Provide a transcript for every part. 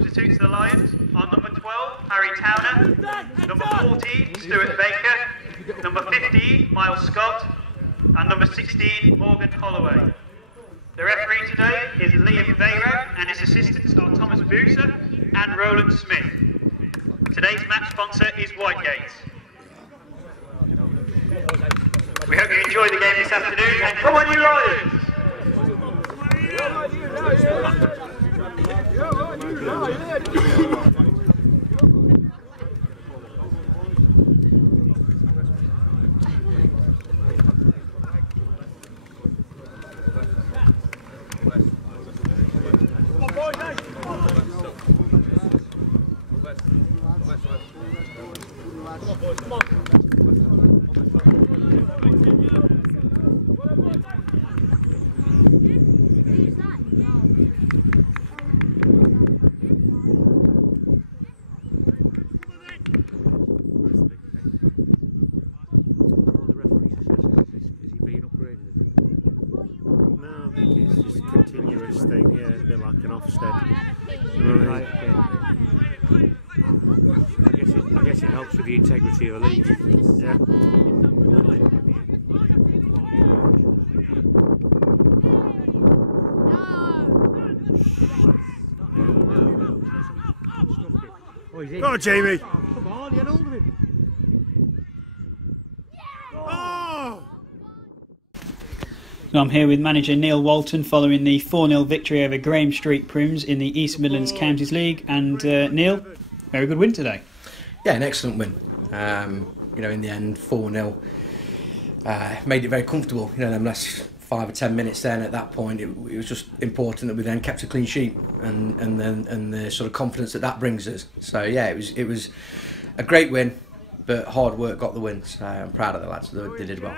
substitutes for the Lions are number 12, Harry Towner, number 14, Stuart Baker, number 15, Miles Scott, and number 16, Morgan Holloway. The referee today is Liam Bayrow, and his assistants are Thomas Booser and Roland Smith. Today's match sponsor is Whitegate. We hope you enjoy the game this afternoon, and come on you Lions! Continuous thing, yeah, a bit like an Ofsted. Right. I guess it helps with the integrity of the league. Yeah. Oh, Jamie! Come on, get hold of him. I'm here with manager Neil Walton following the 4-0 victory over Graham Street Prims in the East Midlands Counties League. And Neil, very good win today. Yeah, an excellent win. You know, in the end, 4-0 made it very comfortable. You know, them last 5 or 10 minutes then at that point, it was just important that we then kept a clean sheet and the sort of confidence that brings us. So yeah, it was a great win, but hard work got the win. So I'm proud of the lads. They did well.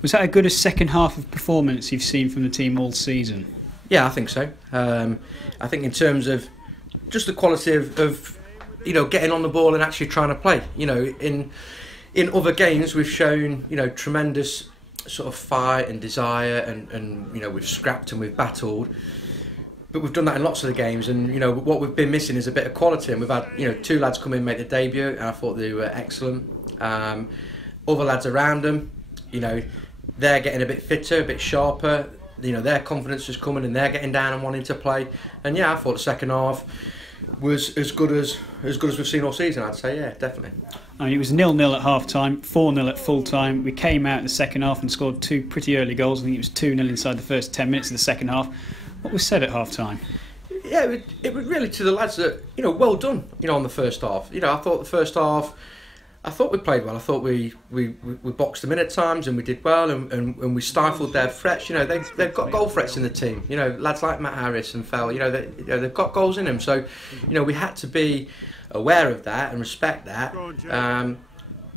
Was that a good second half of performance you've seen from the team all season? Yeah, I think so. I think in terms of just the quality of you know, getting on the ball and actually trying to play. You know, in other games we've shown, you know, tremendous sort of fight and desire and you know, we've scrapped and we've battled. But we've done that in lots of the games, and you know, what we've been missing is a bit of quality. And we've had, you know, 2 lads come in and make their debut, and I thought they were excellent. Other lads around them, you know, they're getting a bit fitter, a bit sharper. You know, their confidence is coming and they're getting down and wanting to play. And yeah, I thought the second half was as good as we've seen all season, I'd say. Yeah, definitely. I mean, it was 0-0 at half time, 4-0 at full time. We came out in the second half and scored 2 pretty early goals. I think it was 2-0 inside the first 10 minutes of the second half. What was said at half time? Yeah, it was really to the lads that, you know, well done, you know, on the first half. You know, I thought the first half, I thought we played well. I thought we boxed them in at times and we did well, and we stifled their threats. You know, they've got goal threats in the team. You know, lads like Matt Harris and Fell, you know, they've got goals in them. So, you know, we had to be aware of that and respect that. And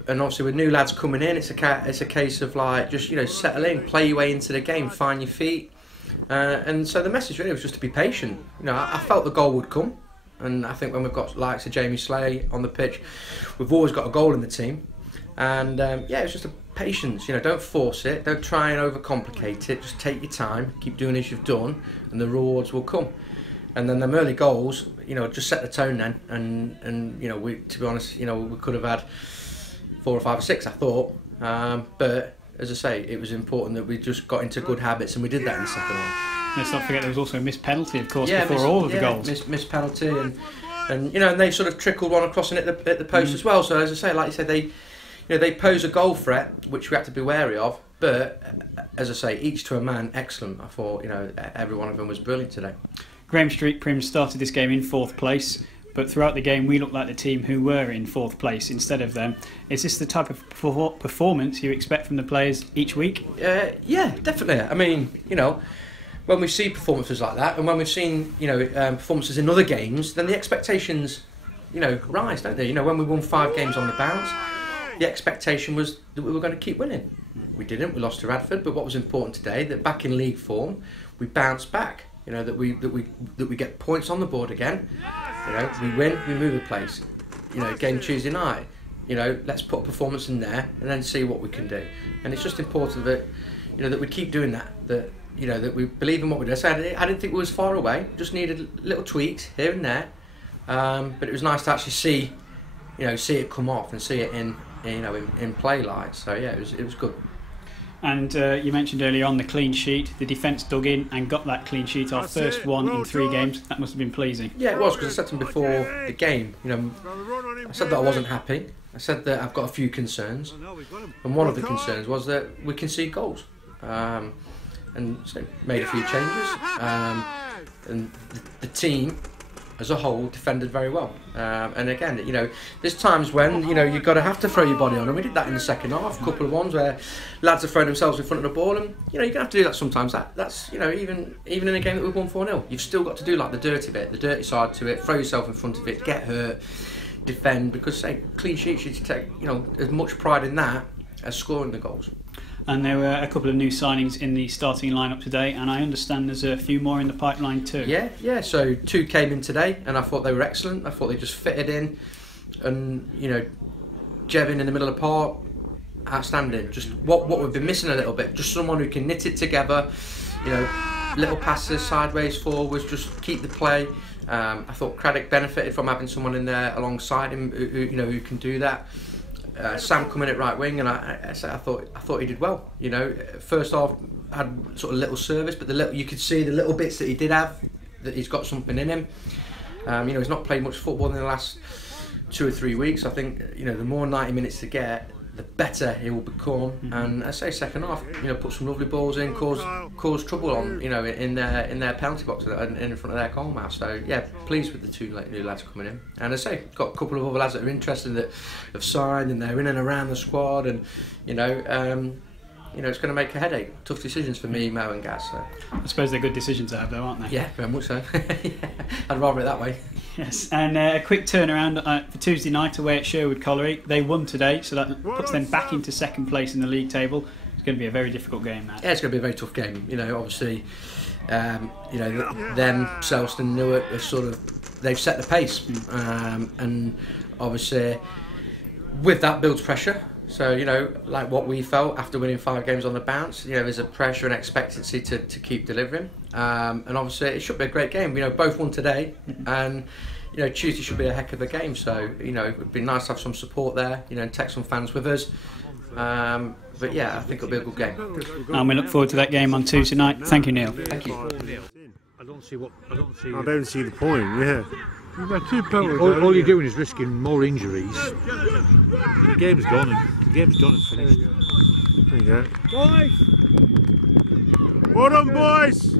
obviously with new lads coming in, it's a case of like, just, you know, settle in, play your way into the game, find your feet. And so the message really was just to be patient. You know, I felt the goal would come. And I think when we've got likes of Jamie Slay on the pitch, we've always got a goal in the team. And yeah, it's just a patience. You know, don't force it. Don't try and overcomplicate it. Just take your time. Keep doing as you've done, and the rewards will come. And then them early goals, you know, just set the tone then. And you know, to be honest, you know, we could have had 4 or 5 or 6, I thought. But as I say, it was important that we just got into good habits, and we did that in the second half. Let's not forget there was also a missed penalty, of course, before all of the goals. Missed penalty, and you know, and they sort of trickled one across and at the post as well. So as I say, like you said, they pose a goal threat, which we had to be wary of. But as I say, each to a man, excellent. I thought, you know, every one of them was brilliant today. Graham Street Prims started this game in 4th place, but throughout the game we looked like the team who were in 4th place instead of them. Is this the type of performance you expect from the players each week? Yeah, definitely. I mean, you know, when we see performances like that, and when we've seen, you know, performances in other games, then the expectations, you know, rise, don't they? You know, when we won 5 games on the bounce, the expectation was that we were going to keep winning. We didn't. We lost to Radford. But what was important today, that back in league form, we bounced back. You know, that we get points on the board again. You know, we win, we move a place. You know, game Tuesday night. You know, let's put a performance in there and then see what we can do. And it's just important that, you know, that we keep doing that. That, you know, that we believe in what we do. So I didn't think we was far away. Just needed little tweaks here and there, but it was nice to actually see it come off and see it in play like. So yeah, it was good. And you mentioned earlier on the clean sheet. The defence dug in and got that clean sheet, our first one in 3 games. That must have been pleasing. Yeah, it was, because I said to him before the game, I said that I wasn't happy. I said that I've got a few concerns, and one of the concerns was that we concede goals. And so made a few changes, and the team as a whole defended very well. And again, there's times when you've got to have to throw your body on, and we did that in the second half. A couple of ones where lads have thrown themselves in front of the ball, and you're gonna have to do that sometimes. That's even in a game that we've won 4-0, you've still got to do like the dirty bit, the dirty side to it. Throw yourself in front of it, get hurt, defend, because clean sheets, you take as much pride in that as scoring the goals. And there were a couple of new signings in the starting lineup today, and I understand there's a few more in the pipeline too. Yeah. So 2 came in today, and I thought they were excellent. I thought they just fitted in, and Jevin in the middle of the park, outstanding. Just what we've been missing a little bit, just someone who can knit it together. Little passes sideways, forwards, just keep the play. I thought Craddock benefited from having someone in there alongside him who can do that. Sam coming at right wing, and I thought he did well. First half had sort of little service, but you could see the little bits that he did have, that he's got something in him. He's not played much football in the last 2 or 3 weeks. I think the more 90 minutes to get, the better he will become. And I say second half, put some lovely balls in, cause trouble on in their penalty box in front of their goal mouth. So yeah, pleased with the 2 new lads coming in. And I say got a couple of other lads that are interested, that have signed, and they're in and around the squad, and it's going to make a headache. Tough decisions for me, Mo and Gaz. So. I suppose they're good decisions to have, though, aren't they? Yeah, very much so. I'd rather it that way. Yes, and a quick turnaround for Tuesday night away at Sherwood Colliery. They won today, so that puts them back into second place in the league table. It's going to be a very difficult game, that. Yeah, it's going to be a very tough game. Obviously, them, Selston, Newark have they've set the pace, and obviously with that builds pressure. So, like what we felt after winning 5 games on the bounce, there's a pressure and expectancy to keep delivering. And obviously it should be a great game. Both won today, and Tuesday should be a heck of a game. So, it would be nice to have some support there, and take some fans with us. But yeah, I think it'll be a good game. And we look forward to that game on Tuesday night. Thank you, Neil. Thank you. I don't see the point. Yeah. You've had 2 penalties. All you're doing is risking more injuries. The game's gone and finished. There you go. Boys! Well done, boys!